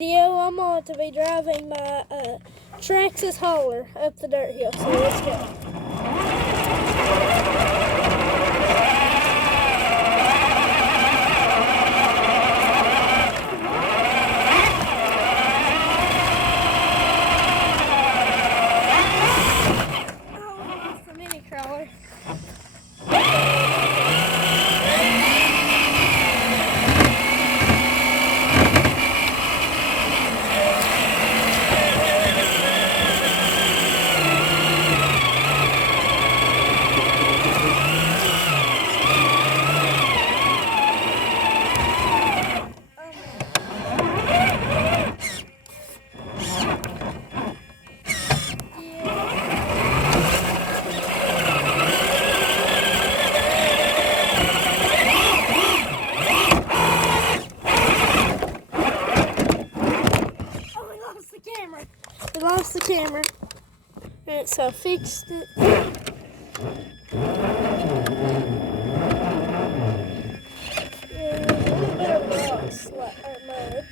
I'm going to be driving my Traxxas hauler up the dirt hill, so let's go. Oh, that's the mini crawler. We lost the camera. Alright, so I fixed it. Yeah, a little bit of rocks or mud.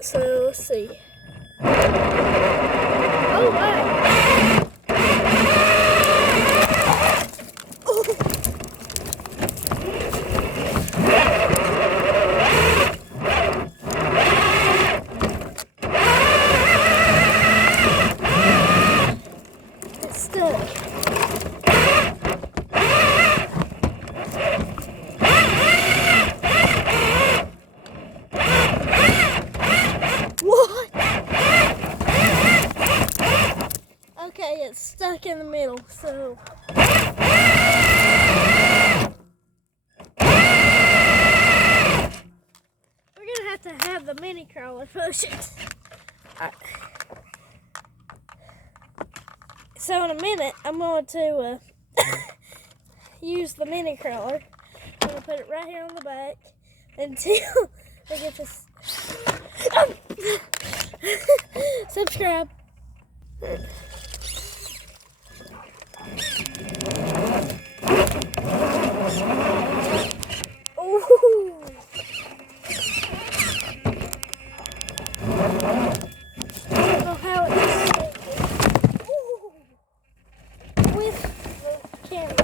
So let's see. Oh wow! It's stuck. What? Okay, it's stuck in the middle, so. We're gonna have to have the mini crawler push it. Right. So in a minute, I'm going to use the mini crawler. I'm gonna put it right here on the back until I get this. Subscribe. Ooh. I don't know how it's shaking. Ooh. With the camera.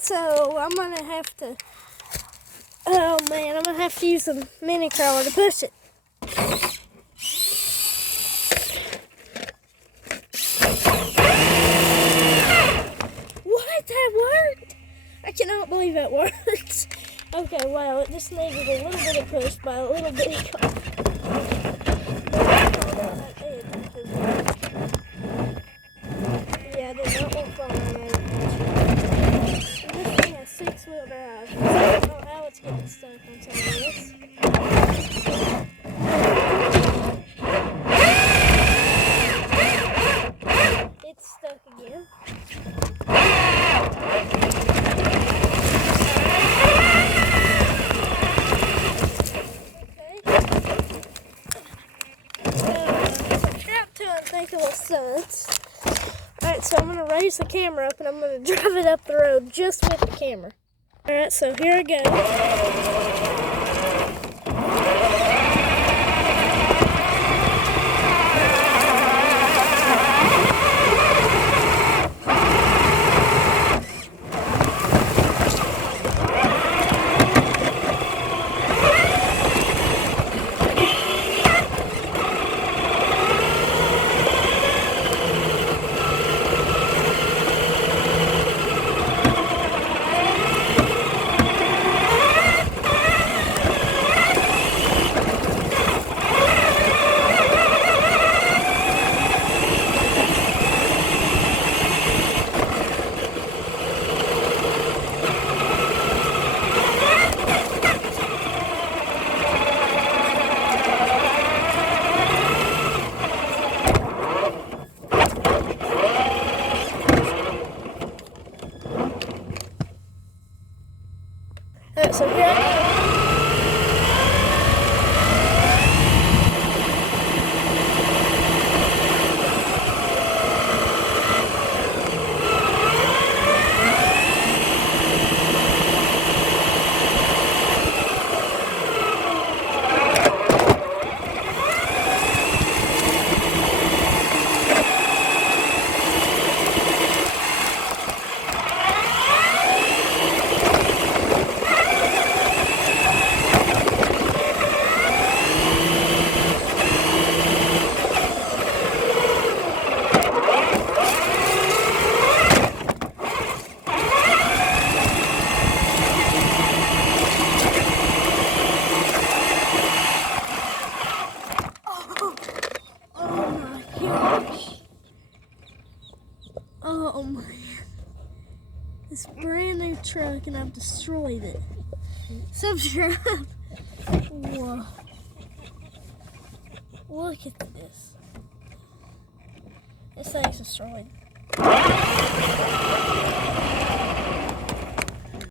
So I'm gonna have to, oh man, I'm gonna have to use the mini crawler to push it. What? That worked? I cannot believe that worked. Okay, wow, it just needed a little bit of push by a little bitty car. Yeah, I did not want to fall on that. This thing has 6-wheel drive. So I don't know how it's getting stuck on some of this. It's stuck again. Strapped to unthinkable stunts. Alright, so I'm going to raise the camera up and I'm going to drive it up the road just with the camera. Alright, so here I go. Look, and I've destroyed it. Subscribe. Whoa. Look at this. This thing's destroyed.